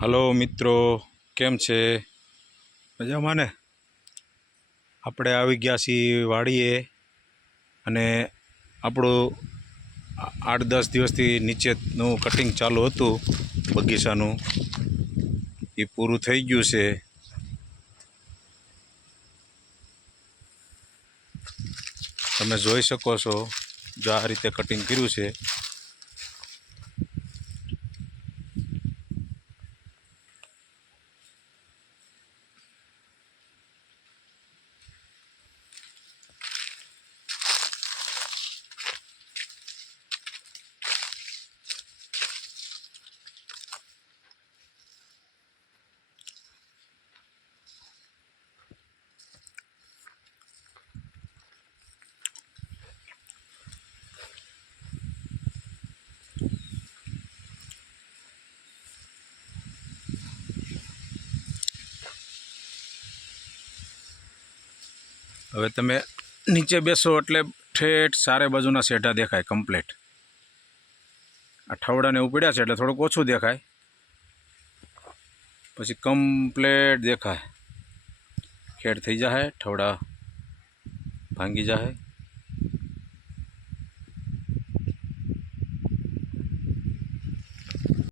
Hello મિત્રો, કેમ છે? મજામાં ને? આપણે આવી ગયા છીએ વાડીએ અને આપણું 8-10 દિવસથી નીચેનું કટિંગ ચાલુ હતું બગીચાનું, એ પૂરું થઈ ગયું છે. તમે જોઈ શકો છો, જો આ રીતે કટિંગ કર્યું છે. હવે તમે નીચે બેસો એટલે ઠેઠ ચારે બાજુના શેઢા દેખાય કમ્પ્લેટ. આ ઠવડાને ઉપડ્યા છે એટલે થોડુંક ઓછું દેખાય, પછી કમ્પ્લેટ દેખાય. ખેડ થઈ જાય, ઠવડા ભાંગી જાય.